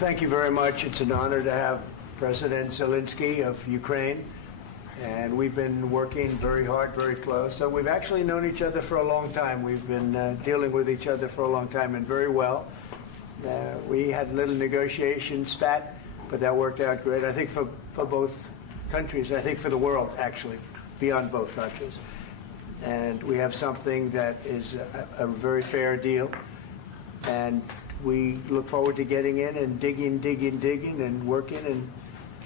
thank you very much. It's an honor to have President Zelensky of Ukraine. And we've been working very hard, very close. So we've actually known each other for a long time. We've been dealing with each other for a long time and very well. We had a little negotiation spat, but that worked out great. I think for both countries, I think for the world, actually, beyond both countries. And we have something that is a very fair deal. And we look forward to getting in and digging and working and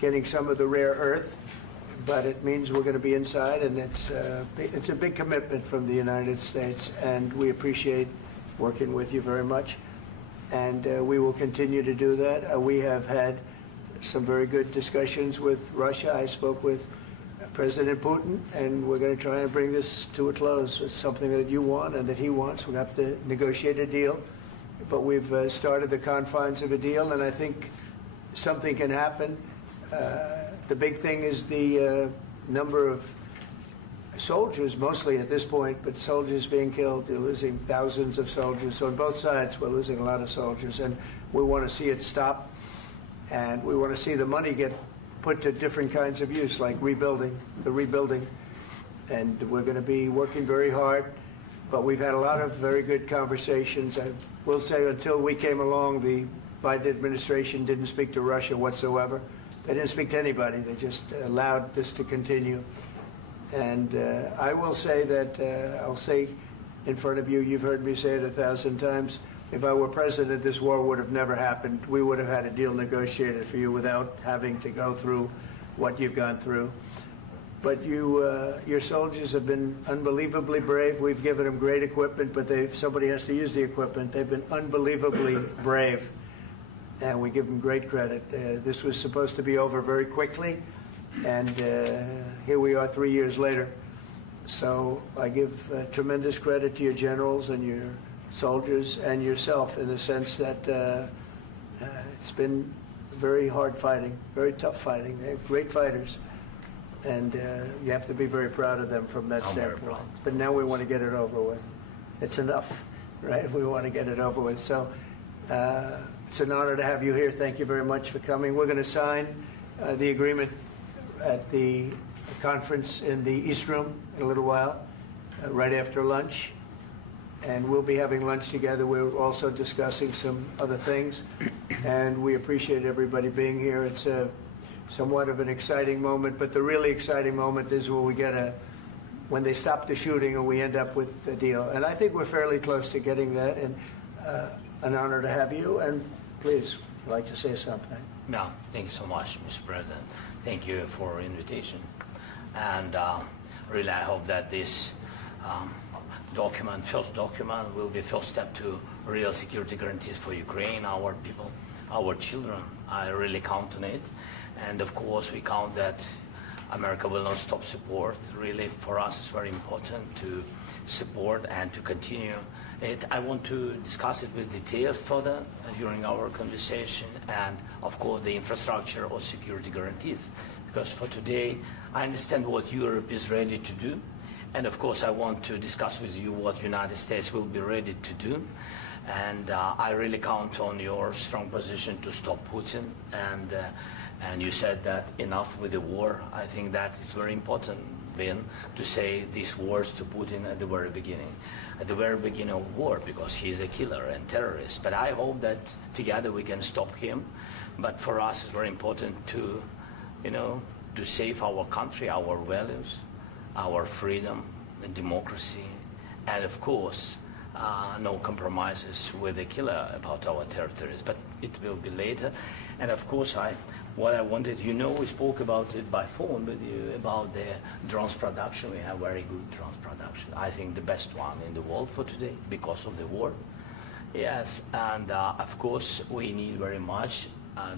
getting some of the rare earth. But it means we're going to be inside, and it's a big commitment from the United States, and we appreciate working with you very much. And we will continue to do that. We have had some very good discussions with Russia. I spoke with President Putin, and we're going to try and bring this to a close. It's something that you want and that he wants. We have to negotiate a deal, but we've started the confines of a deal, and I think something can happen. The big thing is the number of soldiers, mostly at this point, but soldiers being killed. You're losing thousands of soldiers. So on both sides, we're losing a lot of soldiers, and we want to see it stop. And we want to see the money get put to different kinds of use, like rebuilding. And we're going to be working very hard. But we've had a lot of very good conversations. I will say until we came along, the Biden administration didn't speak to Russia whatsoever. They didn't speak to anybody. They just allowed this to continue. And I will say that, I'll say in front of you, you've heard me say it 1,000 times, if I were president, this war would have never happened. We would have had a deal negotiated for you without having to go through what you've gone through. But your soldiers have been unbelievably brave. We've given them great equipment, but somebody has to use the equipment. They've been unbelievably brave. And we give them great credit. This was supposed to be over very quickly, and here we are 3 years later. So I give tremendous credit to your generals and your soldiers and yourself in the sense that it's been very hard fighting, very tough fighting. They're great fighters, and you have to be very proud of them from that standpoint. But now we want to get it over with. It's enough, right? We want to get it over with. So. It's an honor to have you here. Thank you very much for coming. We're going to sign the agreement at the conference in the East Room in a little while, right after lunch. And we'll be having lunch together. We're also discussing some other things. And we appreciate everybody being here. It's somewhat of an exciting moment, but the really exciting moment is when we when they stop the shooting and we end up with a deal. And I think we're fairly close to getting that. And an honor to have you, and please, I'd like to say something. No, thank you so much, Mr. President. Thank you for the invitation. And really, I hope that this first document, will be first step to real security guarantees for Ukraine, our people, our children. I really count on it. And of course, we count that America will not stop support. Really, for us, it's very important to support and to continue it. I want to discuss it with details further during our conversation, and of course the infrastructure or security guarantees, because for today I understand what Europe is ready to do, and of course I want to discuss with you what United States will be ready to do. And I really count on your strong position to stop Putin, and you said that enough with the war. I think that is very important, Ben, to say these words to Putin at the very beginning of war, because he is a killer and terrorist. But I hope that together we can stop him. But for us, it's very important to, to save our country, our values, our freedom and democracy, and of course, no compromises with the killer about our territories. But it will be later. And of course, what I wanted, we spoke about it by phone with you, about the drones production. We have very good drones production. I think the best one in the world for today because of the war. Yes, and of course, we need very much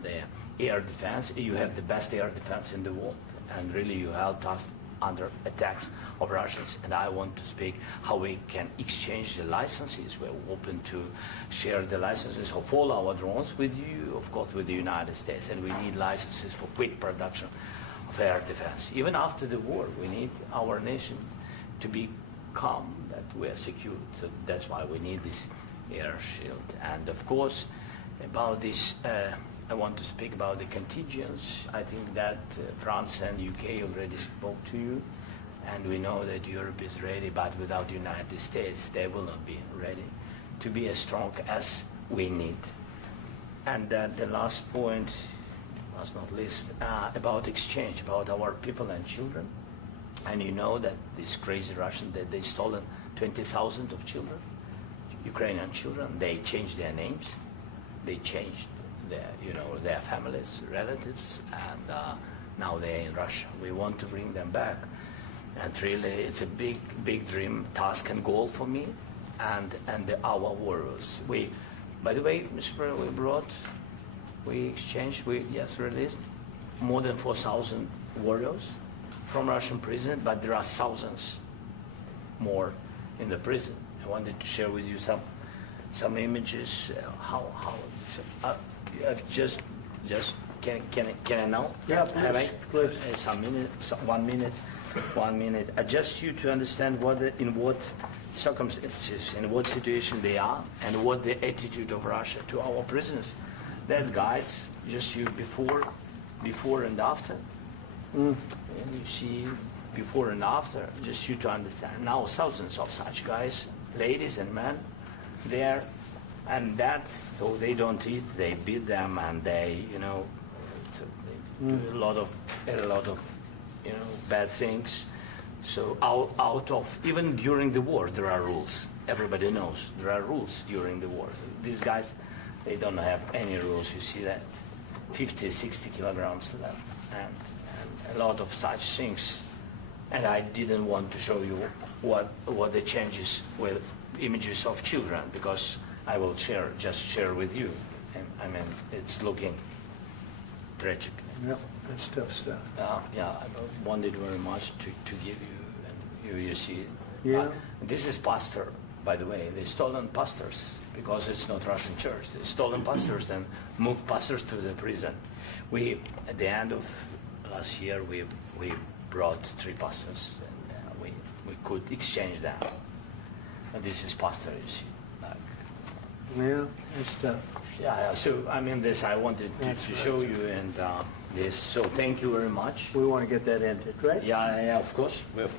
the air defense. You have the best air defense in the world, and really you helped us under attacks of Russians. And I want to speak how we can exchange the licenses. We're open to share the licenses of all our drones with you, of course, with the United States. And we need licenses for quick production of air defense. Even after the war, we need our nation to be calm, that we are secure. So that's why we need this air shield. And of course, about this I want to speak about the contingents. I think that France and UK already spoke to you, and we know that Europe is ready, but without the United States, they will not be ready to be as strong as we need. And the last point, last not least, about exchange, about our people and children. And you know that these crazy Russians, that they stolen 20,000 of children, Ukrainian children. They changed their names, they changed their families, relatives, and now they're in Russia. We want to bring them back, and really, it's a big dream, task, and goal for me, and our warriors. By the way, Mr. President, we released more than 4,000 warriors from Russian prison, but there are thousands more in the prison. I wanted to share with you some images. How it's, just can I now? Yeah, please. Some minute, 1 minute, 1 minute. Just you to understand in what circumstances, in what situation they are, and what the attitude of Russia to our prisoners. That guys, just you before and after. And you see before and after, just you to understand. Now thousands of such guys, ladies and men, there, and that, so they don't eat, they beat them, and they, they do a lot of, bad things. So out of, even during the war, there are rules. Everybody knows there are rules during the war. So these guys, they don't have any rules. You see that 50, 60 kilograms left, and a lot of such things. And I didn't want to show you what the changes with images of children, because I will just share with you. And I mean, it's looking tragic. Yeah, that's tough stuff. Yeah, I wanted very much to give you, and you see. Yeah. This is pastor, by the way. They stolen pastors, because it's not Russian church. They stolen pastors and moved pastors to the prison. At the end of last year, we brought 3 pastors, and we could exchange them. And this is pastor, you see. Yeah, that's tough. Yeah. So I mean, this I wanted to show you, and this. So thank you very much. We want to get that ended, right? Yeah. Of course, we And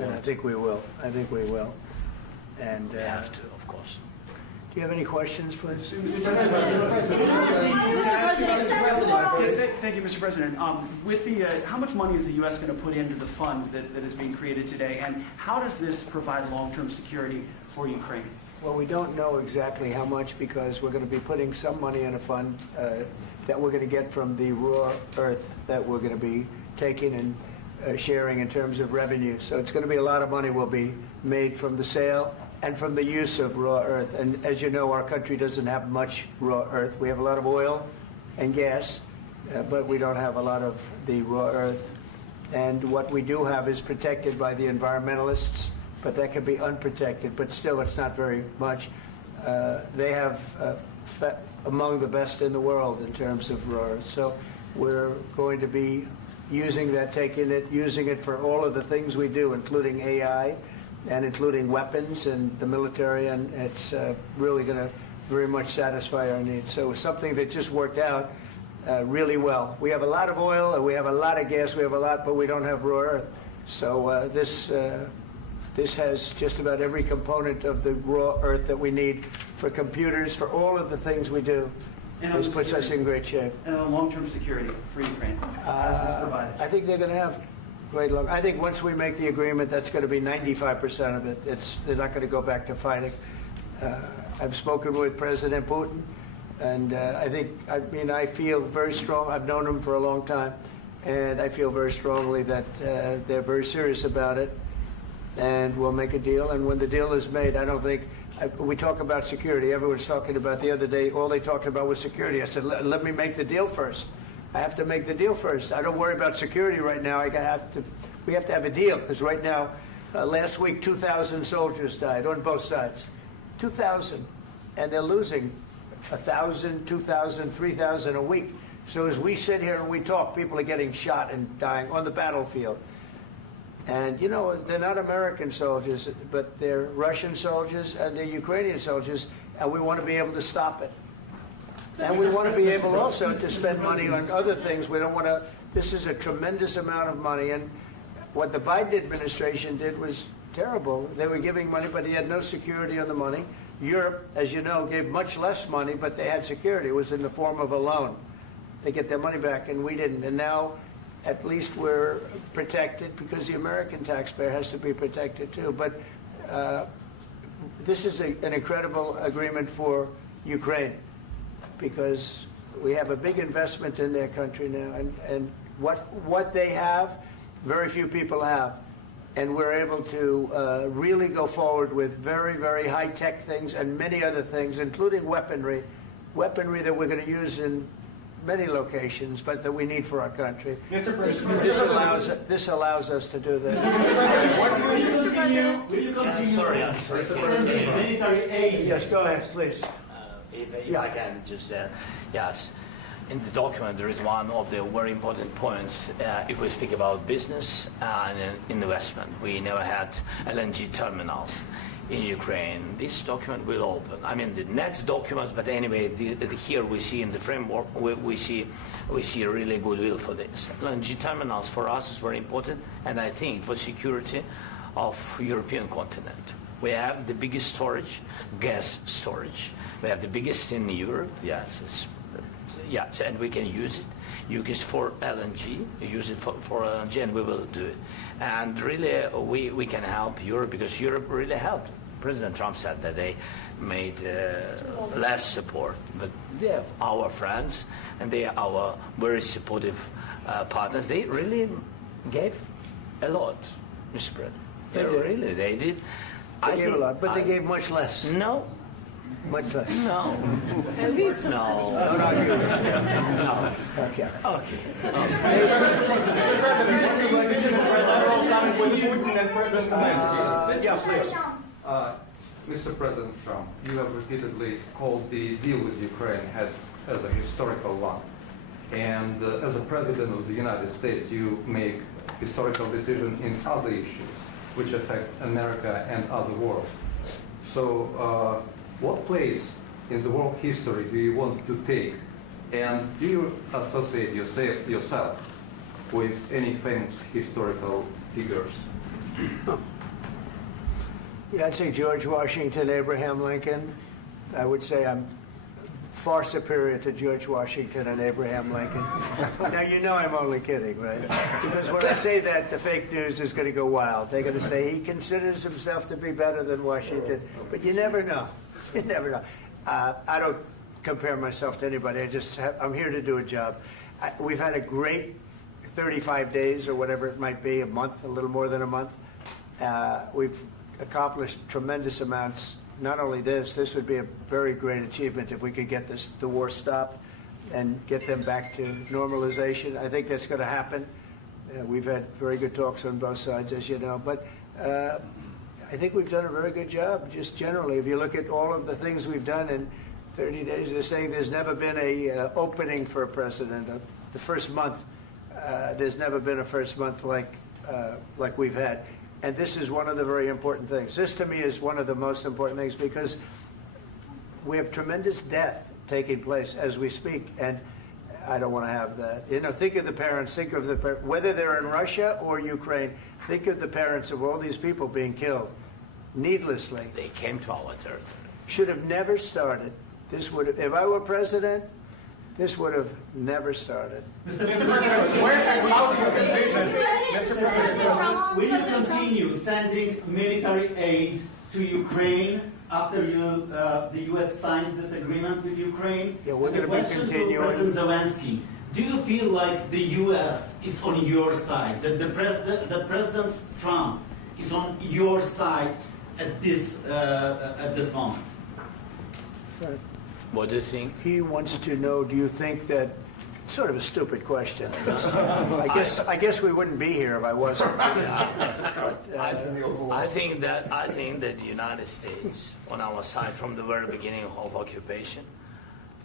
want. I think we will. And We have to, of course. do you have any questions, please? Thank you, Mr. President. With the, how much money is the U.S. going to put into the fund that is being created today, and how does this provide long-term security for Ukraine? Well, we don't know exactly how much, because we're going to be putting some money in a fund that we're going to get from the raw earth that we're going to be taking and sharing in terms of revenue. So it's going to be a lot of money will be made from the sale and from the use of raw earth. And as you know, our country doesn't have much raw earth. We have a lot of oil and gas, but we don't have a lot of the raw earth. And what we do have is protected by the environmentalists, but that can be unprotected. But still, it's not very much. They have among the best in the world in terms of raw earth. So we're going to be using that, using it for all of the things we do, including AI, and including weapons and the military, and it's really going to very much satisfy our needs. So it's something that just worked out really well. We have a lot of oil, and we have a lot of gas, we have a lot, but we don't have raw earth. So this has just about every component of the raw earth that we need for computers, for all of the things we do. This puts us in great shape. And on long-term security for Ukraine, how does this provide it? I think they're going to have great luck. I think once we make the agreement, that's going to be 95% of it. They're not going to go back to fighting. I've spoken with President Putin, and I feel very strong. I've known him for a long time, and I feel very strongly that they're very serious about it, and we'll make a deal. And when the deal is made, I don't think we talk about security. Everyone's talking about the other day. All they talked about was security. I said, let me make the deal first. I have to make the deal first. I don't worry about security right now. We have to have a deal, because right now, last week, 2,000 soldiers died on both sides. 2,000. And they're losing 1,000, 2,000, 3,000 a week. So as we sit here and we talk, people are getting shot and dying on the battlefield. And, they're not American soldiers, but they're Russian soldiers and they're Ukrainian soldiers, and we want to be able to stop it. And we want to be able also to spend money on other things. We don't want to, this is a tremendous amount of money. And what the Biden administration did was terrible. They were giving money, but he had no security on the money. Europe, as you know, gave much less money, but they had security. It was in the form of a loan. They get their money back, and we didn't. And now, at least we're protected because the American taxpayer has to be protected too. But this is an incredible agreement for Ukraine because we have a big investment in their country now, and what they have, very few people have. And we're able to really go forward with very, very high-tech things and many other things, including weaponry that we're going to use in many locations, but that we need for our country. Mr. President, this allows us to do this. Will you continue? Sorry. Sending military aid? Yes, go ahead, please. If I can just, yes. In the document, there is one of the very important points. If we speak about business and investment, we never had LNG terminals in Ukraine. This document will open. I mean, the next documents, but anyway, here we see in the framework, we see a really goodwill for this. LNG terminals for us is very important, and I think for security of European continent. We have the biggest storage, gas storage. We have the biggest in Europe. Yes, yes, and we can use it. Use it for LNG. Use it for LNG, and we will do it. And really, we can help Europe because Europe really helped. President Trump said that they made less support, but they are our friends and they are our very supportive partners. They really gave a lot, Mr. President. They did. They gave a lot, but they gave much less. No. Much less. No. No. No. Okay. Mr. President, what do you bilateral summit with Putin and President Zelensky? Mr. President Trump, you have repeatedly called the deal with Ukraine as a historical one. And as a President of the United States, you make historical decisions in other issues which affect America and other world. So what place in the world history do you want to take? And do you associate yourself with any famous historical figures? Yeah, I'd say George Washington, Abraham Lincoln. I would say I'm far superior to George Washington and Abraham Lincoln. Now, you know I'm only kidding, right? Because when I say that, the fake news is going to go wild. They're going to say he considers himself to be better than Washington. But you never know. You never know. I don't compare myself to anybody. I'm here to do a job. We've had a great 35 days or whatever it might be, a month, a little more than a month. We've accomplished tremendous amounts. Not only this would be a very great achievement if we could get the war stopped and get them back to normalization. I think that's going to happen. We've had very good talks on both sides, as you know. But I think we've done a very good job, just generally. If you look at all of the things we've done in 30 days, they're saying there's never been a opening for a president. The first month, there's never been a first month like we've had. And this is one of the very important things. This, to me, is one of the most important things because we have tremendous death taking place as we speak, and I don't want to have that. You know, think of the parents, whether they're in Russia or Ukraine, think of the parents of all these people being killed needlessly. They came to our territory. Should have never started. This would have, if I were president, this would have never started. Mr. President, where has out your conviction? Mr. President, will you continue sending military aid to Ukraine after the U.S. signs this agreement with Ukraine? Yeah, we're going to be continuing. To President Zelensky, do you feel like the U.S. is on your side, that the President Trump is on your side at this moment? Right. What do you think? He wants to know, do you think that, sort of a stupid question. I guess we wouldn't be here if I wasn't. I think that the United States on our side from the very beginning of occupation,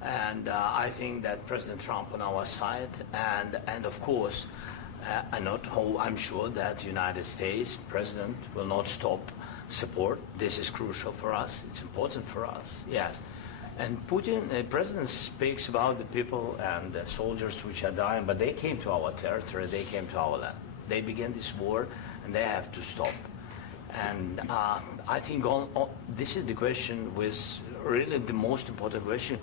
and I think that President Trump on our side, and of course, I'm sure that the United States President will not stop support. This is crucial for us. It's important for us. Yes. And Putin, the president, speaks about the people and the soldiers which are dying, but they came to our territory, they came to our land. They began this war, and they have to stop. And I think this is the question, with really the most important question.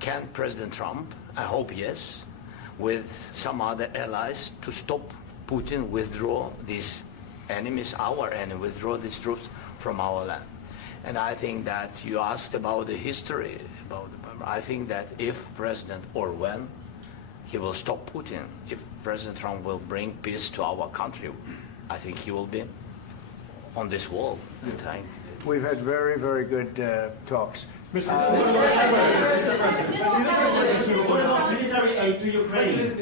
Can President Trump, I hope yes, with some other allies, to stop Putin, withdraw these enemies, our enemy, withdraw these troops from our land? And I think that you asked about the history, I think that if President, or when, he will stop Putin, if President Trump will bring peace to our country, I think he will be on this wall. We've had very, very good talks. What about military aid to Ukraine?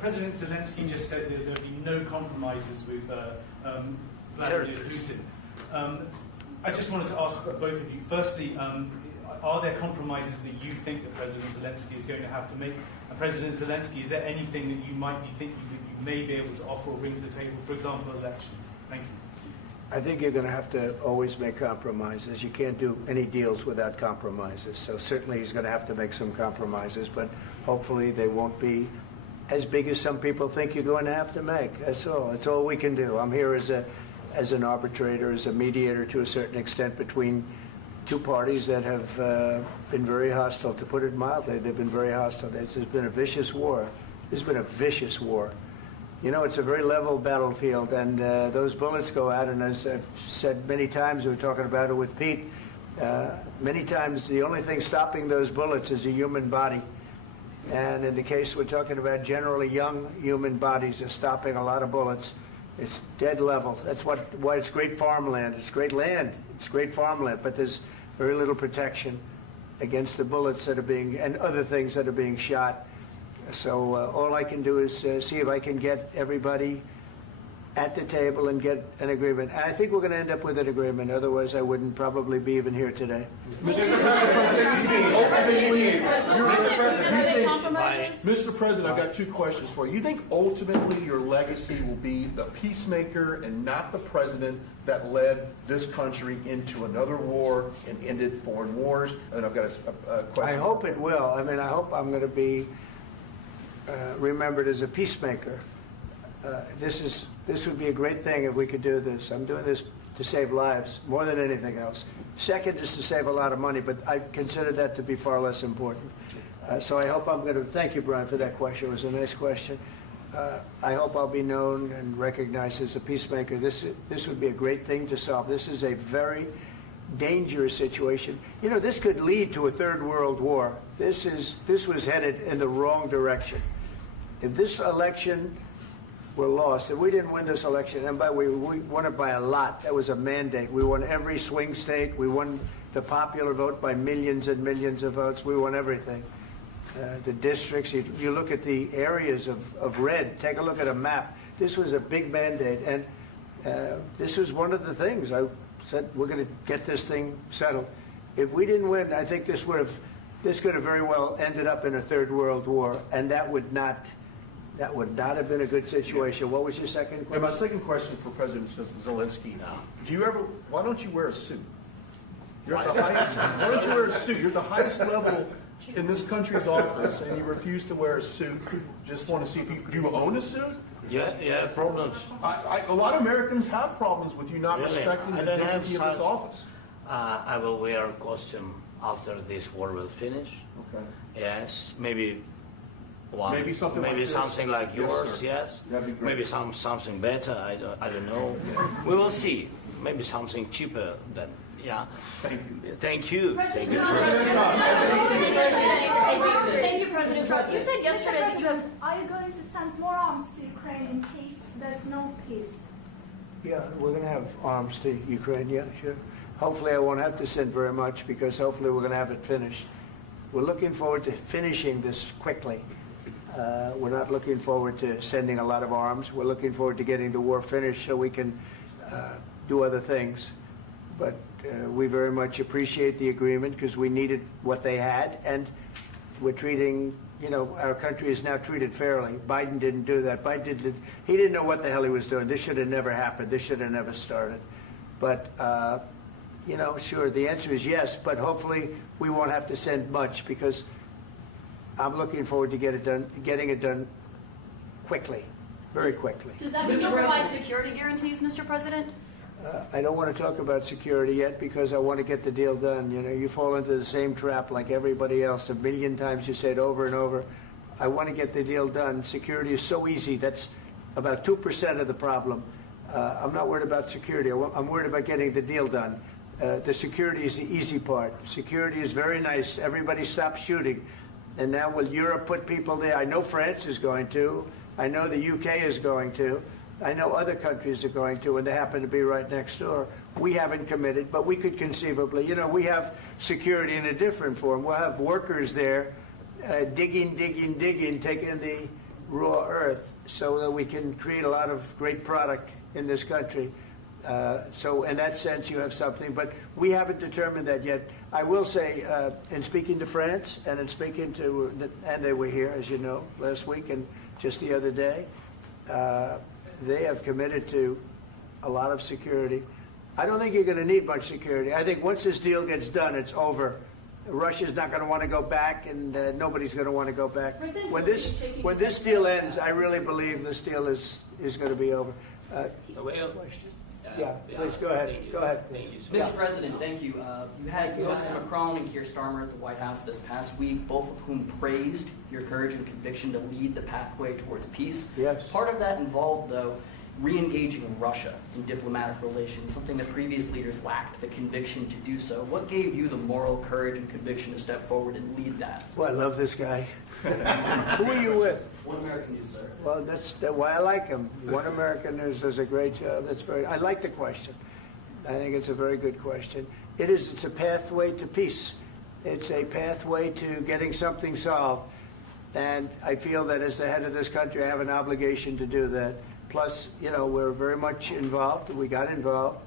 President Zelensky just said that there will be no compromises with Vladimir Putin. I just wanted to ask both of you, firstly, are there compromises that you think that President Zelensky is going to have to make? And President Zelensky, is there anything that you might be thinking that you may be able to offer or bring to the table, for example, elections? Thank you. I think you're going to have to always make compromises. You can't do any deals without compromises. So certainly he's going to have to make some compromises, but hopefully they won't be as big as some people think you're going to have to make. That's all. That's all we can do. I'm here as an arbitrator, as a mediator to a certain extent between two parties that have been very hostile. To put it mildly, they've been very hostile. This has been a vicious war. This has been a vicious war. You know, it's a very level battlefield, and those bullets go out, and as I've said many times, we were talking about it with Pete, many times the only thing stopping those bullets is a human body. And in the case we're talking about, generally young human bodies are stopping a lot of bullets. It's dead level. That's why it's great farmland. It's great land. It's great farmland, but there's very little protection against the bullets that are being, and other things that are being shot. So all I can do is see if I can get everybody at the table and get an agreement. And I think we're going to end up with an agreement. Otherwise, I wouldn't probably be even here today. Mr. President, I've got two questions for you. You think ultimately your legacy will be the peacemaker and not the president that led this country into another war and ended foreign wars? And I've got a question. I hope it will. I mean, I hope I'm going to be remembered as a peacemaker. This would be a great thing if we could do this. I'm doing this to save lives more than anything else. Second is to save a lot of money, but I consider that to be far less important. So I hope I'm going to, thank you, Brian, for that question. It was a nice question. I hope I'll be known and recognized as a peacemaker. This would be a great thing to solve. This is a very dangerous situation. You know, this could lead to a third world war. This was headed in the wrong direction. If this election were lost, if we didn't win this election, and we won it by a lot, that was a mandate. We won every swing state. We won the popular vote by millions and millions of votes. We won everything. The districts, you look at the areas of red, take a look at a map. This was a big mandate, and this was one of the things. I said, we're going to get this thing settled. If we didn't win, I think this could have very well ended up in a third world war, and that would not have been a good situation. What was your second question? And my second question for President Zelensky, why don't you wear a suit? You're at the highest, why don't you wear a suit? You're at the highest level in this country's office, and you refuse to wear a suit. Just want to see if do you own a suit? Yeah, problems. A lot of Americans have problems with you not respecting the dignity of this office. I will wear a costume after this war will finish. Okay. Yes, maybe something like yours. Yes, that'd be great. Maybe something better. I don't know. We will see. Maybe something cheaper than. Yeah. Thank you. President Trump. Thank you, President Trump. You said yesterday that you have. Are you going to send more arms to Ukraine in case there's no peace? Yeah, we're going to have arms to Ukraine. Yeah, sure. Hopefully, I won't have to send very much because hopefully we're going to have it finished. We're looking forward to finishing this quickly. We're not looking forward to sending a lot of arms. We're looking forward to getting the war finished so we can do other things. But we very much appreciate the agreement because we needed what they had, and we're treating, our country is now treated fairly. Biden didn't do that. He didn't know what the hell he was doing. This should have never happened. This should have never started. But, you know, sure, the answer is yes, but hopefully we won't have to send much because I'm looking forward to getting it done quickly, very quickly. Does that mean you'll provide security guarantees, Mr. President? I don't want to talk about security yet because I want to get the deal done. You know, you fall into the same trap like everybody else. A million times you say it over and over. I want to get the deal done. Security is so easy. That's about 2% of the problem. I'm not worried about security. I'm worried about getting the deal done. The security is the easy part. Security is very nice. Everybody stopped shooting. And now will Europe put people there? I know France is going to. I know the UK is going to. I know other countries are going to, and they happen to be right next door. We haven't committed, but we could conceivably. You know, we have security in a different form. We'll have workers there digging, taking the raw earth so that we can create a lot of great product in this country. So in that sense, you have something, but we haven't determined that yet. I will say, in speaking to France and in speaking to, and they were here, as you know, last week and just the other day, they have committed to a lot of security. I don't think you're going to need much security. I think once this deal gets done, it's over. Russia's not going to want to go back, and nobody's going to want to go back. When this deal ends, I really believe this deal is going to be over. Yeah, please go ahead. Go ahead. Mr. President, thank you. You had President Macron and Keir Starmer at the White House this past week, both of whom praised your courage and conviction to lead the pathway towards peace. Yes. Part of that involved, though, re-engaging Russia in diplomatic relations, something that previous leaders lacked the conviction to do so. What gave you the moral courage and conviction to step forward and lead that? Well, I love this guy. Who are you with? One American News, sir. Well, that's why I like him. One American News does a great job. I like the question. I think it's a very good question. It's a pathway to peace. It's a pathway to getting something solved. And I feel that as the head of this country, I have an obligation to do that. Plus, you know, we're very much involved. We got involved.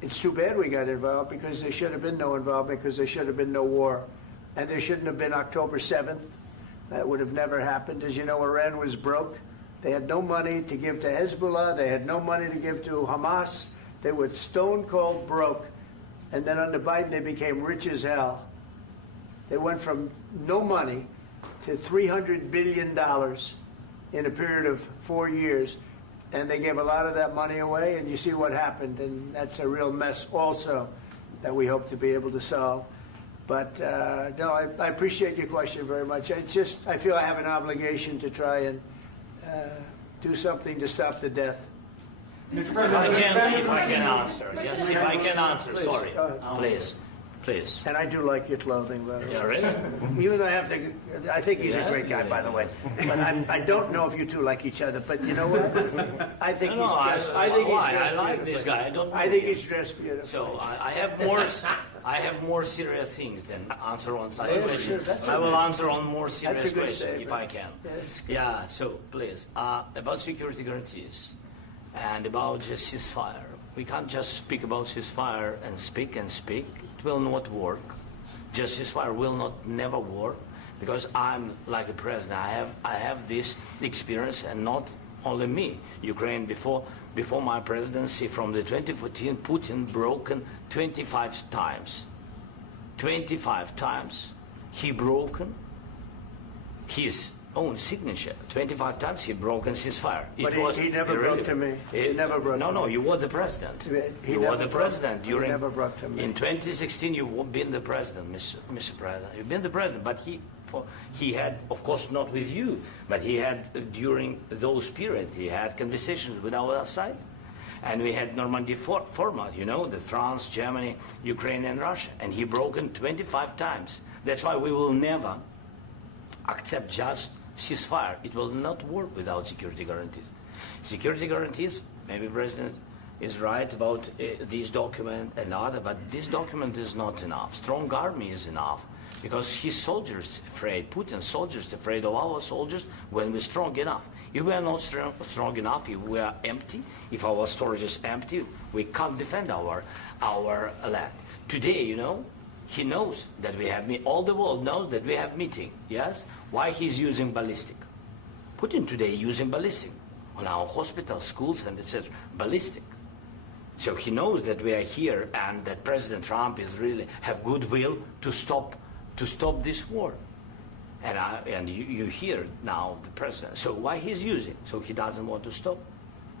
It's too bad we got involved because there should have been no involvement because there should have been no war. And there shouldn't have been October 7th. That would have never happened. As you know, Iran was broke. They had no money to give to Hezbollah. They had no money to give to Hamas. They were stone cold broke. And then under Biden, they became rich as hell. They went from no money to $300 billion in a period of 4 years. And they gave a lot of that money away, and you see what happened. And that's a real mess also that we hope to be able to solve. But no, I appreciate your question very much. I feel I have an obligation to try and do something to stop the death. If I can answer. Yes, if I can answer. Please, sorry. Please. And I do like your clothing, by the way. Yeah, really? Even though I think he's a great guy, by the way. But I don't know if you two like each other. But you know what? I think he's dressed. I like this guy. I think he's dressed beautiful. So I have more serious things than answer on such Yeah, questions. sure, I will answer on more serious That's a good questions statement. if I can. Yeah. So please, about security guarantees and about just ceasefire. We can't just speak about ceasefire and speak and speak. It will not work. Just ceasefire will never work because I'm like a president. I have this experience, and not only me. Ukraine before my presidency, from the 2014, Putin broken 25 times. 25 times he broken his own signature. 25 times he broken ceasefire. But he never broke to me. He never broke to me. No, you were the president. You were the president during. He never broke to me. In 2016, you've been the president, Mr. President. You've been the president, but he had, of course, not with you, but he had during those periods. He had conversations with our side, and we had Normandy format. You know, the France, Germany, Ukraine, and Russia, and he broken 25 times. That's why we will never accept just ceasefire. It will not work without security guarantees. Security guarantees, maybe President is right about this document and other, but this document is not enough. Strong army is enough because his soldiers afraid, Putin's soldiers afraid of our soldiers when we're strong enough. If we are not strong enough, if we are empty, if our storage is empty, we can't defend our land. Today, you know, he knows that we have all the world knows that we have meeting. Yes, why he's using ballistic? Putin today using ballistic on our hospitals, schools, and etc. Ballistic. So he knows that we are here and that President Trump is really have goodwill to stop this war. And you hear now the president. So why he's using? So he doesn't want to stop.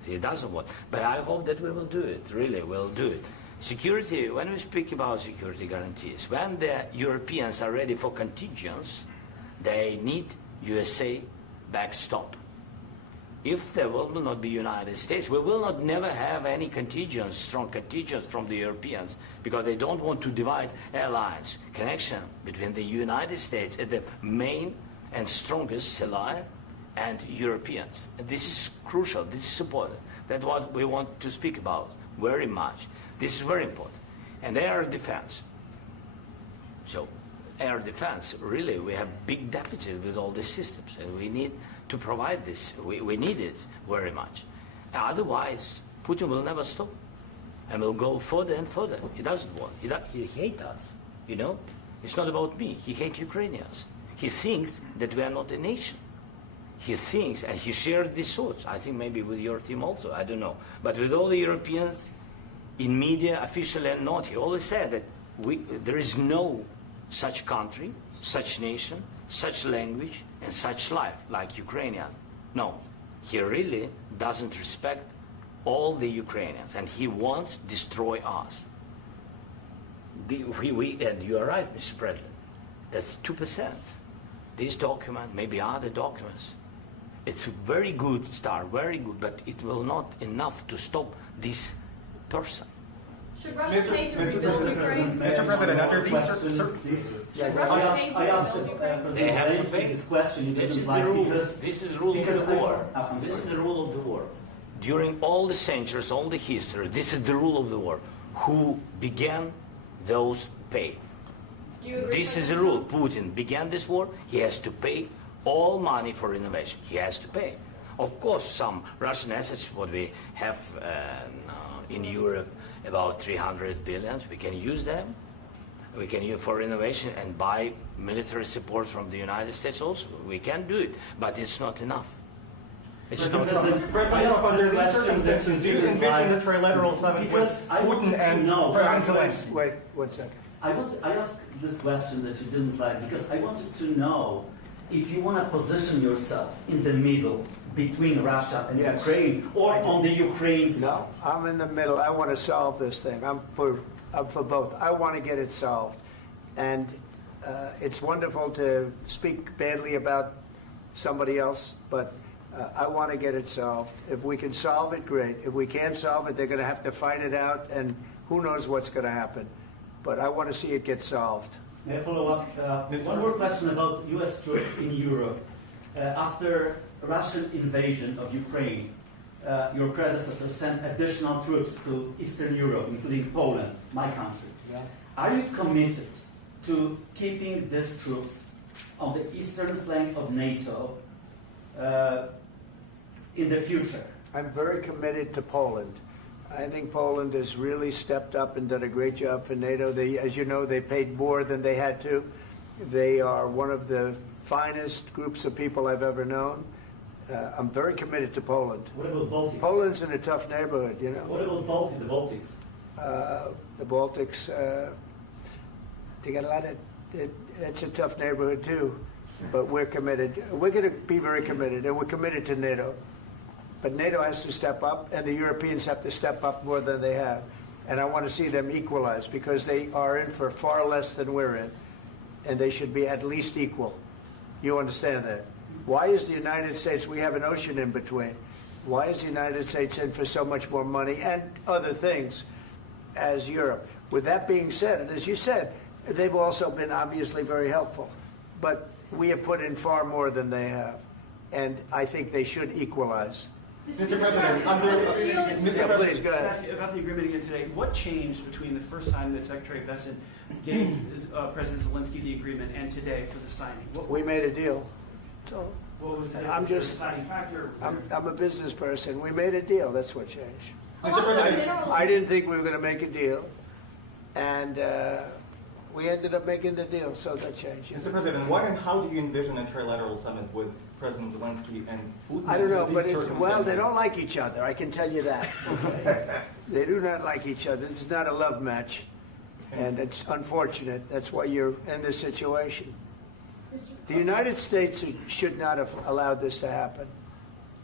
He doesn't want. But I hope that we will do it. Really, we'll do it. Security. When we speak about security guarantees, when the Europeans are ready for contingents, they need USA backstop. If there will not be United States, we will not never have any contingents, strong contingents from the Europeans, because they don't want to divide alliance connection between the United States as the main and strongest ally and Europeans. And this is crucial. This is important. That's what we want to speak about very much. This is very important. And air defense. So air defense, really, we have big deficit with all these systems, and we need to provide this. We need it very much. Otherwise, Putin will never stop, and will go further and further. He doesn't want. He hates us, you know? It's not about me. He hates Ukrainians. He thinks that we are not a nation. He thinks, and he shared these thoughts, I think maybe with your team also, I don't know. But with all the Europeans, in media, officially and not, he always said that there is no such country, such nation, such language, and such life like Ukrainian. No, he really doesn't respect all the Ukrainians, and he wants to destroy us. And you are right, Mr. President. That's 2%. This document, maybe other documents, it's a very good start, very good, but it will not enough to stop this person. Should Russia pay to rebuild Ukraine? Mr. President, under these Should Russia pay to rebuild Ukraine? They have to pay. This question. This is the rule. This is the rule of the war. This is the rule of the war. During all the centuries, all the history, this is the rule of the war. Who began, those pay. This is the rule. Putin began this war. He has to pay all money for innovation. He has to pay. Of course, some Russian assets, what we have in Europe, about 300 billion, we can use them. We can use for innovation and buy military support from the United States also. We can do it, but it's not enough. It's not enough. President, under these circumstances, do you envision a trilateral summit with Putin and President Zelensky? Wait 1 second. I asked this question that you didn't like because I wanted to know if you want to position yourself in the middle between Russia and Yes. Ukraine, or on the Ukraine side. No, I'm in the middle. I want to solve this thing. I'm for both. I want to get it solved. And it's wonderful to speak badly about somebody else, but I want to get it solved. If we can solve it, great. If we can't solve it, they're going to have to fight it out, and who knows what's going to happen. But I want to see it get solved. May I follow up? One more question about U.S. troops in Europe. After Russian invasion of Ukraine, your predecessor sent additional troops to Eastern Europe, including Poland, my country. Yeah. Are you committed to keeping these troops on the eastern flank of NATO in the future? I'm very committed to Poland. I think Poland has really stepped up and done a great job for NATO. As you know, they paid more than they had to. They are one of the finest groups of people I've ever known. I'm very committed to Poland. What about Baltics? Poland's in a tough neighborhood, you know. What about the Baltics? The Baltics, they got a lot of, it's a tough neighborhood too. But we're committed. We're going to be very committed, and we're committed to NATO. But NATO has to step up, and the Europeans have to step up more than they have. And I want to see them equalize, because they are in for far less than we're in. And they should be at least equal. You understand that? Why is the United States, we have an ocean in between. Why is the United States in for so much more money and other things as Europe? With that being said, and as you said, they've also been obviously very helpful. But we have put in far more than they have. And I think they should equalize. Mr. President, Please, go ahead. Ask you about the agreement again today. What changed between the first time that Secretary Bessent gave President Zelensky the agreement and today for the signing? We made a deal. So What was the I'm just, deciding factor? I'm a business person. We made a deal. That's what changed. A lot of the minerals- I didn't think we were going to make a deal. And We ended up making the deal, so that changed. Mr. President, what and how do you envision a trilateral summit with President Zelensky and Putin? I don't know, but well, they don't like each other, I can tell you that. They do not like each other. This is not a love match, and it's unfortunate. That's why you're in this situation. The United States should not have allowed this to happen,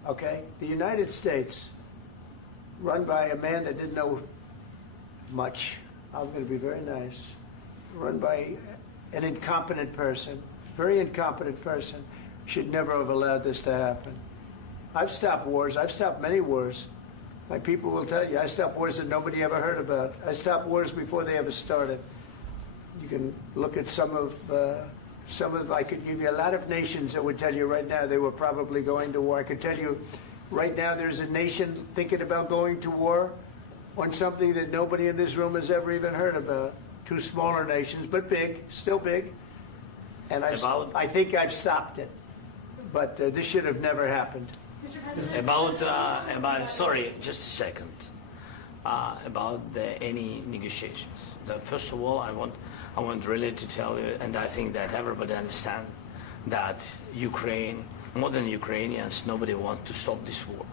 okay? The United States, run by a man that didn't know much, I'm going to be very nice, run by an incompetent person, very incompetent person, should never have allowed this to happen. I've stopped wars. I've stopped many wars. My people will tell you, I stopped wars that nobody ever heard about. I stopped wars before they ever started. You can look at some of, I could give you a lot of nations that would tell you right now they were probably going to war. I could tell you right now there's a nation thinking about going to war on something that nobody in this room has ever even heard about. Two smaller nations, but big, still big. And I think I've stopped it. But this should have never happened. Mr. President, sorry, just a second. About any negotiations. First of all, I want really to tell you, and I think that everybody understands that Ukraine, more than Ukrainians, nobody wants to stop this war.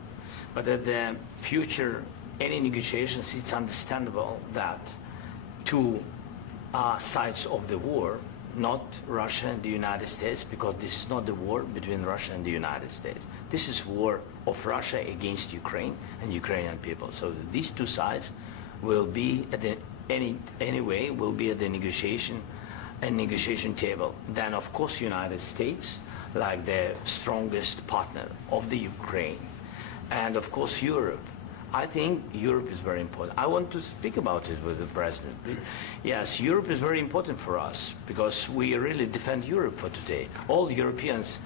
But at the future, any negotiations, it's understandable that two sides of the war, not Russia and the United States, because this is not the war between Russia and the United States. This is war of Russia against Ukraine and Ukrainian people. So these two sides will be at the anyway will be at the negotiation table. Then of course United States, like the strongest partner of the Ukraine, and of course Europe. I think Europe is very important. I want to speak about it with the President. Yes, Europe is very important for us because we really defend Europe for today. All Europeans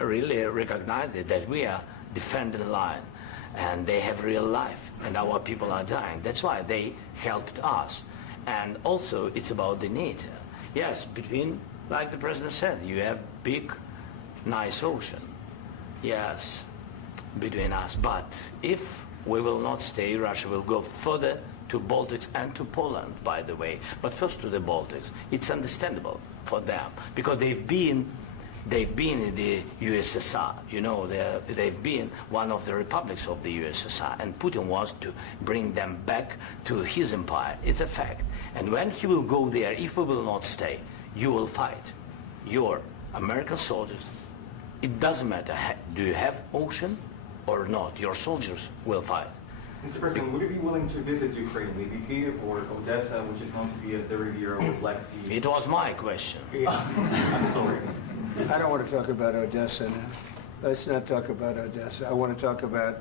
really recognize that we are defending the line and they have real life and our people are dying. That's why they helped us. And also it's about the NATO. Yes, between, like the President said, you have big, nice ocean. Yes, between us. But if we will not stay, Russia will go further to Baltics and to Poland, by the way. But first to the Baltics. It's understandable for them because they've been in the USSR. You know, they've been one of the republics of the USSR, and Putin wants to bring them back to his empire. It's a fact. And when he will go there, if we will not stay, you will fight. Your American soldiers, it doesn't matter, do you have ocean or not, your soldiers will fight. Mr. President, would you be willing to visit Ukraine, maybe Kyiv or Odessa, which is known to be at the Riviera or Black Sea? It was my question. I'm sorry. I don't want to talk about Odessa now. Let's not talk about Odessa. I want to talk about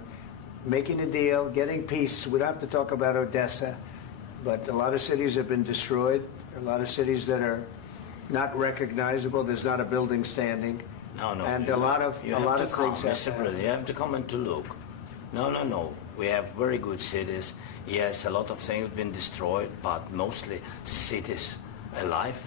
making a deal, getting peace. We don't have to talk about Odessa, but a lot of cities have been destroyed. A lot of cities that are not recognizable. There's not a building standing. No. And a lot of things have Mr. President, you have to come and to look. No. We have very good cities. Yes, a lot of things been destroyed, but mostly cities alive,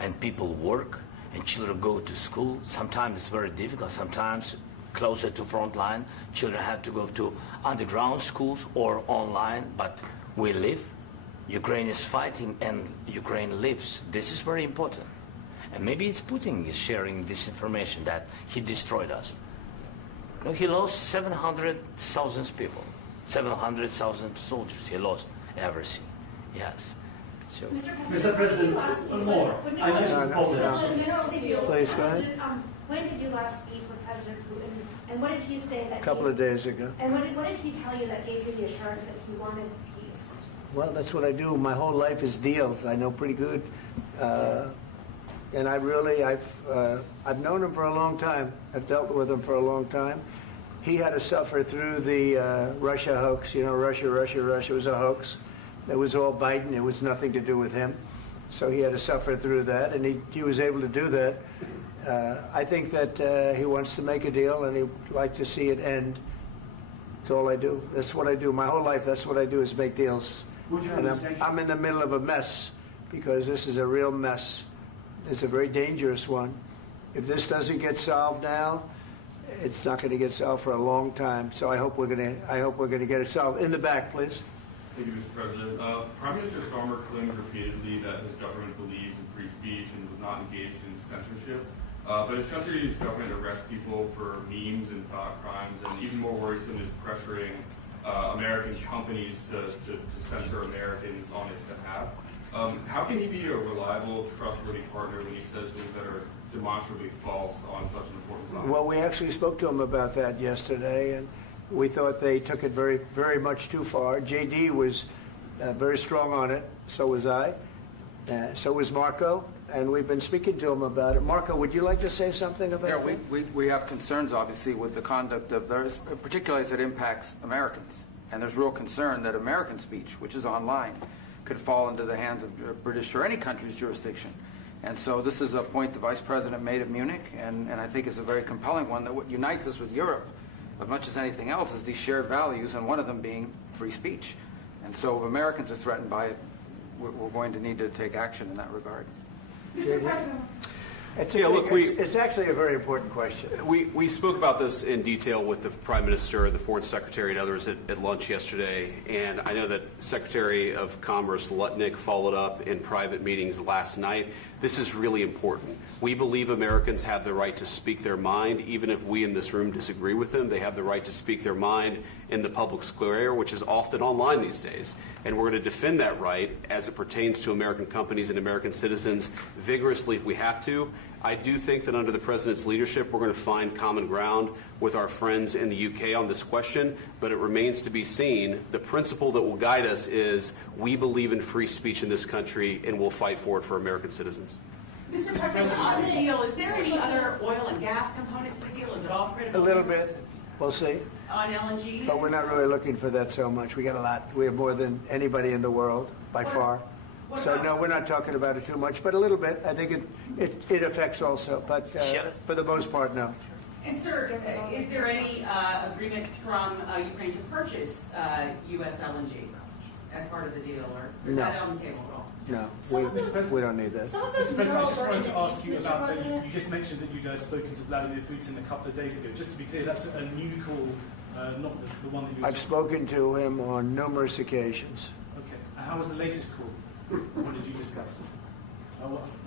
and people work, and children go to school. Sometimes it's very difficult. Sometimes closer to front line, children have to go to underground schools or online. But we live. Ukraine is fighting, and Ukraine lives. This is very important. And maybe it's Putin is sharing this information that he destroyed us. No, he lost 700,000 people, 700,000 soldiers. He lost everything. Yes. So. Mr. President, more. I mentioned Please go ahead. When did you last speak with President Putin, and what did he say that? A couple of days ago. And what did he tell you that gave you the assurance that he wanted peace? Well, that's what I do. My whole life is deals. I know pretty good. And I've known him for a long time. I've dealt with him for a long time. He had to suffer through the Russia hoax. You know, Russia was a hoax. It was all Biden. It was nothing to do with him. So he had to suffer through that, and he was able to do that. I think that he wants to make a deal, and he'd like to see it end. That's all I do. That's what I do. My whole life, that's what I do is make deals. And I'm in the middle of a mess because this is a real mess. It's a very dangerous one. If this doesn't get solved now, it's not going to get solved for a long time. So I hope we're going to get it solved. In the back, please. Thank you, Mr. President. Prime Minister Starmer claimed repeatedly that his government believes in free speech and was not engaged in censorship. But his country's government arrests people for memes and thought crimes, and even more worrisome is pressuring American companies to censor Americans on his behalf. How can he be a reliable, trustworthy partner when he says things that are demonstrably false on such an important topic? Well, we actually spoke to him about that yesterday, and we thought they took it very, very much too far. JD was very strong on it. So was I. So was Marco. And we've been speaking to him about it. Marco, would you like to say something about that? Yeah, we have concerns, obviously, with the conduct of those, particularly as it impacts Americans. And there's real concern that American speech, which is online, could fall into the hands of British or any country's jurisdiction. And so this is a point the Vice President made at Munich, and I think it's a very compelling one, that what unites us with Europe, as much as anything else, is these shared values, and one of them being free speech. And so if Americans are threatened by it, we're going to need to take action in that regard. Mr. President. It's actually a very important question. We spoke about this in detail with the Prime Minister, the Foreign Secretary, and others at lunch yesterday. And I know that Secretary of Commerce Lutnick followed up in private meetings last night. This is really important. We believe Americans have the right to speak their mind, even if we in this room disagree with them. They have the right to speak their mind in the public square, which is often online these days. And we're going to defend that right as it pertains to American companies and American citizens vigorously if we have to. I do think that under the President's leadership, we're going to find common ground with our friends in the UK on this question, but it remains to be seen. The principle that will guide us is we believe in free speech in this country, and we'll fight for it for American citizens. Mr. President, on the deal, is there any other oil and gas component to the deal? Is it all critical? A little bit. We'll see. On LNG? But we're not really looking for that so much. We got a lot. We have more than anybody in the world, by far. So no, we're not talking about it too much, but a little bit. I think it affects also, but for the most part, no. And sir, is there any agreement from Ukraine to purchase U.S. LNG as part of the deal, or is that on the table at all? No, we don't need that. Mr. President, I just wanted to ask you about, you just mentioned that you'd spoken to Vladimir Putin a couple of days ago. Just to be clear, that's a new call, not the one that you... I've spoken to him on numerous occasions. Okay. And how was the latest call? What did you discuss?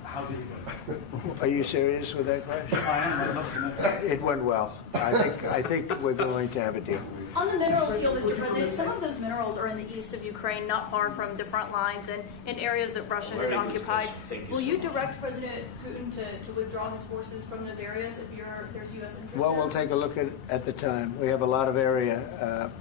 How did it go? Are you serious with that question? I am. I'd love to know. It went well. I think we're going to have a deal. On the minerals deal, Mr. President, some of those minerals are in the east of Ukraine, not far from the front lines and in areas that Russia has occupied. Will you direct President Putin to withdraw his forces from those areas if there's U.S. interest? Well, we'll take a look at the time. We have a lot of area.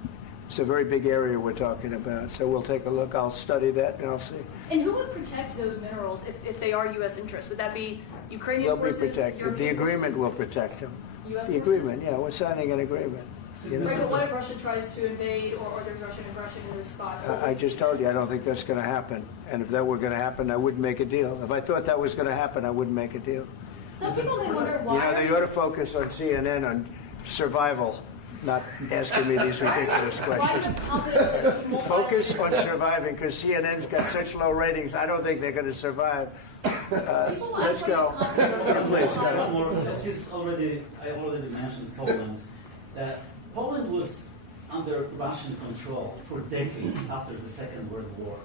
It's a very big area we're talking about, so we'll take a look. I'll study that, and I'll see. And who would protect those minerals if they are U.S. interests? Would that be Ukrainian forces? They'll be protected. European The agreement forces? will protect them. U.S. The forces? agreement, yeah, we're signing an agreement. Right, but what if Russia tries to invade or there's Russian aggression in those spots? I just told you I don't think that's going to happen. And if that were going to happen, I wouldn't make a deal. If I thought that was going to happen, I wouldn't make a deal. Some people may wonder why. You know, they ought to focus on CNN on survival, not asking me these ridiculous questions. Focus on surviving, because CNN's got such low ratings. I don't think they're going to survive. Let's go. Please, go ahead. I already mentioned Poland. Poland was under Russian control for decades after the Second World War.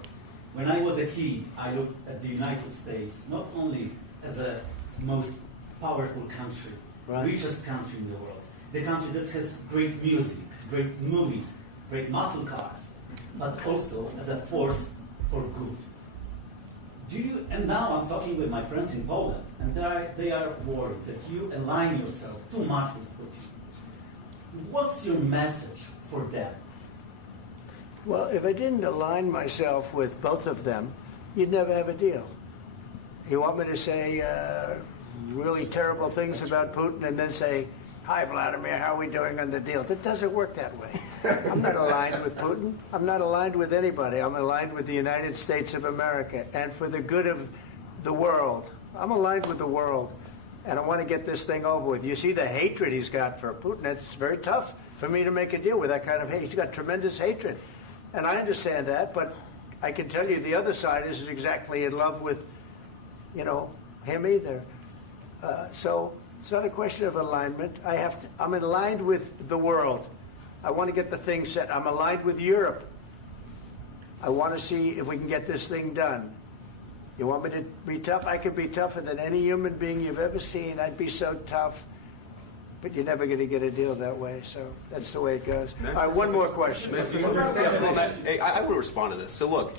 When I was a kid, I looked at the United States not only as a most powerful country, richest country in the world, the country that has great music, great movies, great muscle cars, but also as a force for good. And now I'm talking with my friends in Poland, and they are worried that you align yourself too much with Putin. What's your message for them? Well, if I didn't align myself with both of them, you'd never have a deal. You want me to say really terrible things about Putin and then say, "Hi, Vladimir, how are we doing on the deal?" That doesn't work that way. I'm not aligned with Putin. I'm not aligned with anybody. I'm aligned with the United States of America and for the good of the world. I'm aligned with the world, and I want to get this thing over with. You see the hatred he's got for Putin. It's very tough for me to make a deal with that kind of hate. He's got tremendous hatred, and I understand that, but I can tell you the other side isn't exactly in love with, him either. So it's not a question of alignment. I'm aligned with the world. I want to get the thing set. I'm aligned with Europe. I want to see if we can get this thing done. You want me to be tough? I could be tougher than any human being you've ever seen. I'd be so tough. But you're never going to get a deal that way, so that's the way it goes. All right, one more question. I would respond to this. So look,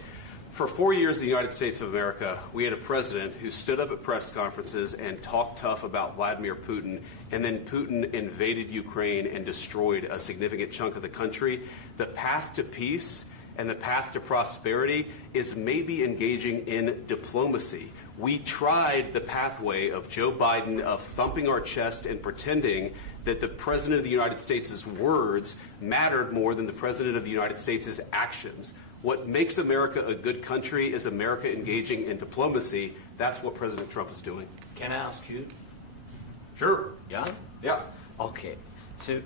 for 4 years in the United States of America, we had a president who stood up at press conferences and talked tough about Vladimir Putin, and then Putin invaded Ukraine and destroyed a significant chunk of the country. The path to peace and the path to prosperity is maybe engaging in diplomacy. We tried the pathway of Joe Biden of thumping our chest and pretending that the President of the United States' words mattered more than the President of the United States' actions. What makes America a good country is America engaging in diplomacy. That's what President Trump is doing. Can I ask you? Sure. Yeah? Yeah. Okay. So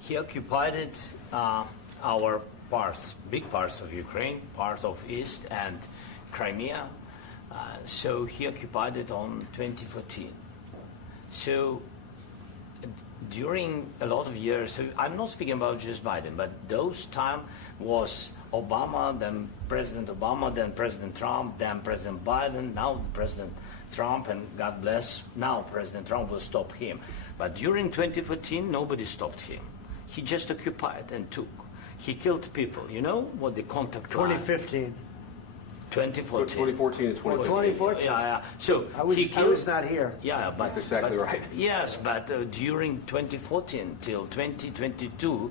he occupied our parts, big parts of Ukraine, part of East and Crimea. So he occupied it on 2014. So during a lot of years, so I'm not speaking about just Biden, but those time was Obama, then President Obama, then President Trump, then President Biden, now President Trump, and God bless, now President Trump will stop him. But during 2014, nobody stopped him. He just occupied and took. He killed people. You know what the contact line? 2015. 2014 and 2014. 2014. Yeah. So I was not here. Yeah, but that's exactly right. Yes, but during 2014 till 2022,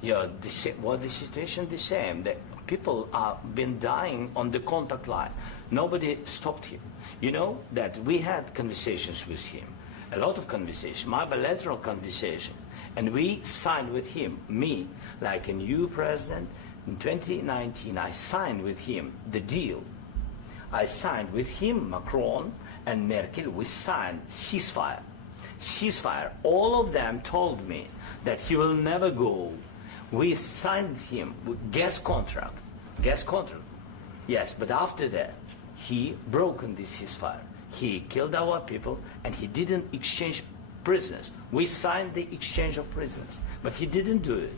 yeah, the situation the same. The people are been dying on the contact line. Nobody stopped him. You know that we had conversations with him, a lot of conversation, my bilateral conversation, and we signed with him, me, like a new president. In 2019, I signed with him the deal. I signed with him, Macron and Merkel, we signed ceasefire. Ceasefire. All of them told me that he will never go. We signed with him with gas contract. Gas contract. Yes, but after that, he broken this ceasefire. He killed our people and he didn't exchange prisoners. We signed the exchange of prisoners, but he didn't do it.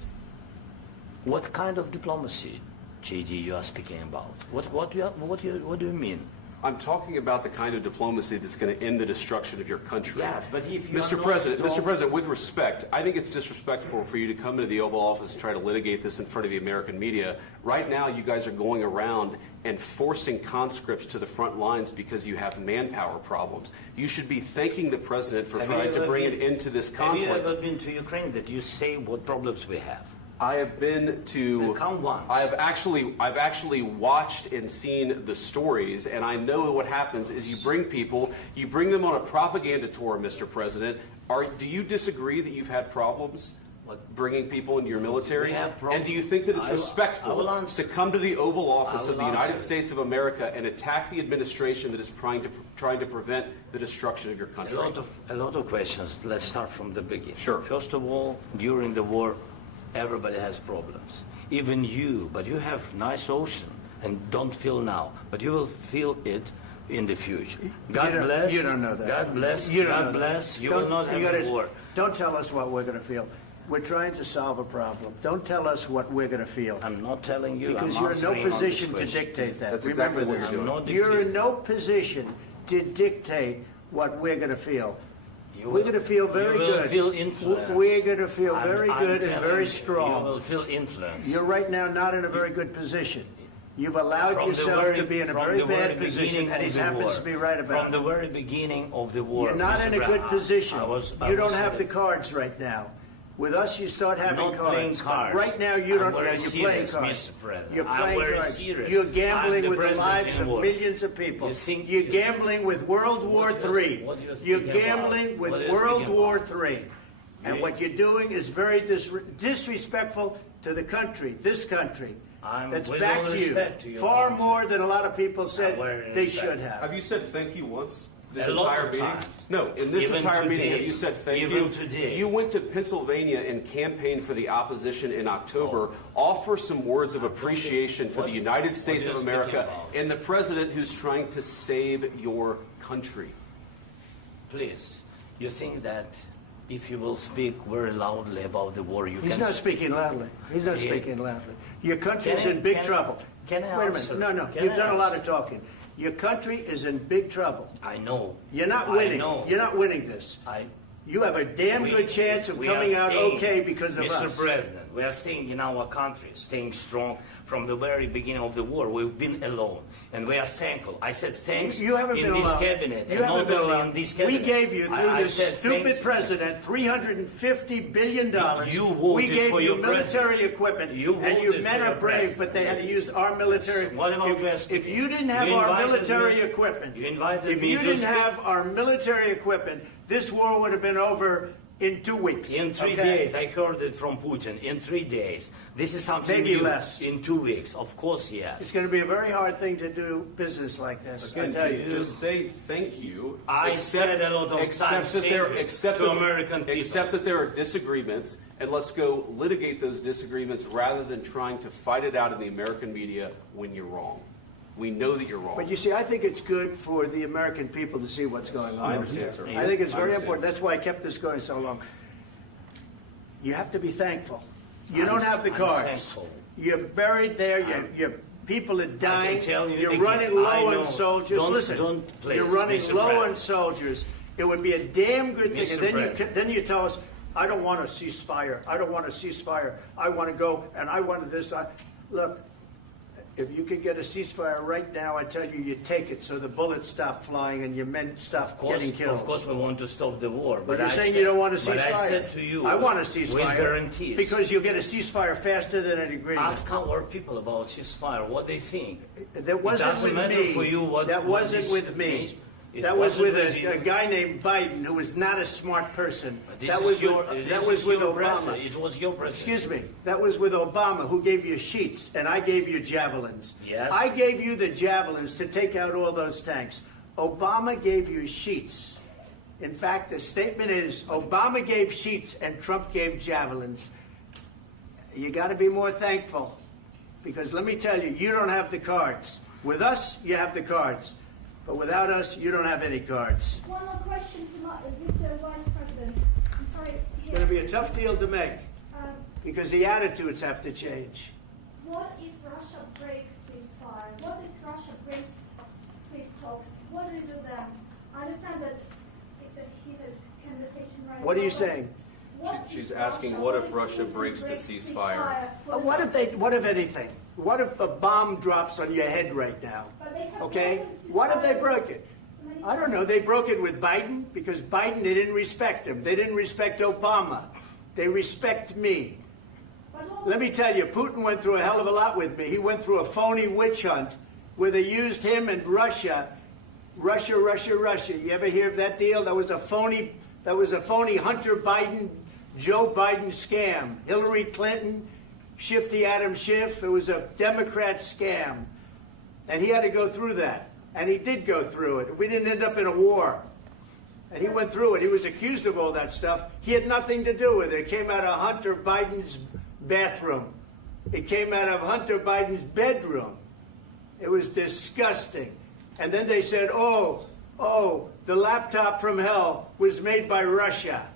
What kind of diplomacy, JD, you are speaking about? What do you mean? I'm talking about the kind of diplomacy that's going to end the destruction of your country. Yes, but if you Mr. President, with respect, I think it's disrespectful for you to come into the Oval Office and try to litigate this in front of the American media. Right now, you guys are going around and forcing conscripts to the front lines because you have manpower problems. You should be thanking the President for trying to bring an end to this conflict. Have you ever been to Ukraine that you say what problems we have? I have been to. Count once. I've actually watched and seen the stories, and I know what happens is you bring them on a propaganda tour, Mr. President. Do you disagree that you've had problems bringing people into your military? And do you think that it's respectful to come to the Oval Office of the United States of America and attack the administration that is trying to prevent the destruction of your country? A lot of questions. Let's start from the beginning. Sure. First of all, during the war, everybody has problems. Even you, but you have nice ocean and don't feel now, but you will feel it in the future. God bless. You don't know that. God bless. You don't God know bless. that. You will not have a war. Don't tell us what we're going to feel. We're trying to solve a problem. Don't tell us what we're going to feel. I'm not telling you. Because I'm you're in no answering position on to this dictate that. That's Remember exactly what this. you're doing. You're in no position to dictate what we're going to feel. We're going to feel very good. You will feel influence. We're going to feel very good and very strong. You will feel influence. You're right now not in a very good position. You've allowed yourself to be in a very bad position, and he happens to be right about it. From the very beginning of the war. You're not in a good position. You don't have the cards. cards right now. With us, you start having not playing cards. cards. Right now, you don't. You're playing serious, cards. Mr. President. You're playing cards. Serious. You're gambling I'm with the president lives in of war. millions of people. You're gambling with World War III. You're gambling with World War III. And what you're doing is very disrespectful to the country, this country. That's back to you. Far more than a lot of people said they should have. Have you said thank you once? This A lot entire of meeting? times. No, in this Even entire meeting, today. have you said thank Even you? today. You went to Pennsylvania and campaigned for the opposition in October. Offer some words of appreciation for the United States of America and the president who's trying to save your country. Please, you think that if you will speak very loudly about the war, you can... He's not speaking loudly. He's not speaking loudly. Your country's in big trouble. Can I Wait a answer? minute. No. Can You've I done a lot answer? of talking. Your country is in big trouble. I know. You're not winning. I know. You're not winning this. You have a damn good chance of coming out okay because of us. Mr. President, we are staying in our country, staying strong from the very beginning of the war. We've been alone, and we are thankful. I said thanks you haven't in been this alone. cabinet, You and haven't not been only alone. in this cabinet. We gave you, through I this said stupid president, $350 billion. You voted we gave for you your military president. equipment, You and you voted men for are your brave, president. but they had to use our military. What about West? If you didn't have You our invited military me- equipment, You invited if me you to didn't speak. have our military equipment, this war would have been over in 2 weeks. In 3 days, I heard it from Putin. In 3 days, this is something Maybe new. less. In 2 weeks, of course, yes. It's going to be a very hard thing to do business like this. I Again, tell you. just say thank you. I said a lot of times that there, thank you accept to that- American people. Accept that there are disagreements, and let's go litigate those disagreements rather than trying to fight it out in the American media when you're wrong. We know that you're wrong. But you see, I think it's good for the American people to see what's going on. I understand, sir. I think it's I very understand. important. That's why I kept this going so long. You have to be thankful. You don't have the I'm cards. thankful. You're buried there. Your people are dying. tell you You're again, running I low know. on soldiers. Don't- Listen, don't please, you're running Mr. low on President. soldiers. It would be a damn good thing. Mr. And then President. then you tell us, I don't want a ceasefire. I don't want a ceasefire. I want to go and I want this. Look, if you could get a ceasefire right now, I tell you, you take it so the bullets stop flying and your men stop getting killed. Of course, we want to stop the war. But you're I saying said- you don't want a But ceasefire. I said to you, I want a ceasefire. with guarantees. Because you'll get a ceasefire faster than an agreement. Ask our people about ceasefire, what they think. That wasn't it doesn't with matter me. for you what That what wasn't is with me. made. It That was wasn't with you. a guy named Biden, who was not a smart person. This That is was your, with, this that was is with your Obama. president. It was your president. Excuse me. That was with Obama, who gave you sheets, and I gave you javelins. Yes. I gave you the javelins to take out all those tanks. Obama gave you sheets. In fact, the statement is Obama gave sheets and Trump gave javelins. You got to be more thankful, because let me tell you, you don't have the cards. With us, you have the cards. But without us, you don't have any cards. One more question to Mr. Vice President. I'm sorry. It's going to be a tough deal to make, Um, because the attitudes have to change. What if Russia breaks ceasefire? What if Russia breaks peace talks? What do you do then? I understand that it's a heated conversation right now. What are you but saying? what She's if asking, what if Putin Russia breaks the breaks ceasefire? What if anything? What if a bomb drops on your head right now? But they have Okay? broken What if they ceasefire broke it? many I don't know. They broke it with Biden because Biden, they didn't respect him. They didn't respect Obama. They respect me. Let me tell you, Putin went through a hell of a lot with me. He went through a phony witch hunt where they used him and Russia. Russia. You ever hear of that deal? That was a phony Hunter Biden, Joe Biden scam. Hillary Clinton, Shifty Adam Schiff. It was a Democrat scam. And he had to go through that. And he did go through it. We didn't end up in a war. And he went through it. He was accused of all that stuff. He had nothing to do with it. It came out of Hunter Biden's bathroom. It came out of Hunter Biden's bedroom. It was disgusting. And then they said, oh, the laptop from hell was made by Russia.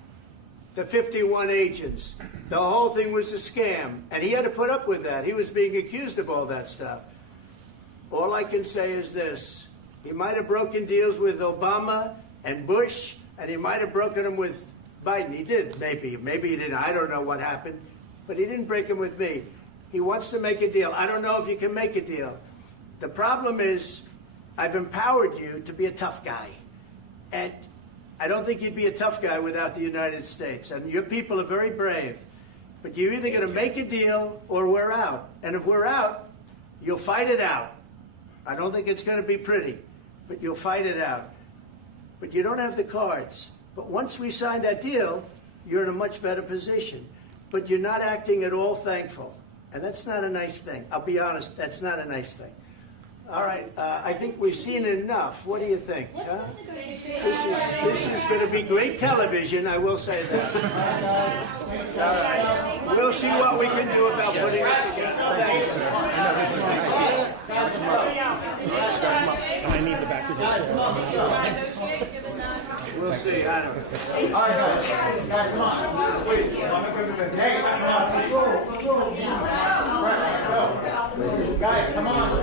The 51 agents. The whole thing was a scam. And he had to put up with that. He was being accused of all that stuff. All I can say is this. He might have broken deals with Obama and Bush, and he might have broken them with Biden. He did, maybe. Maybe he didn't. I don't know what happened. But he didn't break them with me. He wants to make a deal. I don't know if you can make a deal. The problem is I've empowered you to be a tough guy. And I don't think you'd be a tough guy without the United States. And your people are very brave. But you're either going to make a deal or we're out. And if we're out, you'll fight it out. I don't think it's going to be pretty, but you'll fight it out. But you don't have the cards. But once we sign that deal, you're in a much better position. But you're not acting at all thankful. And that's not a nice thing. I'll be honest, that's not a nice thing. All right, I think we've seen enough. What do you think? Huh? This is going to be great television, I will say that. All right. We'll see what we can do about putting it together. Thanks. I need the back of this. We'll see. I don't know. All right, guys, come on. Wait, hey, Guys, come on.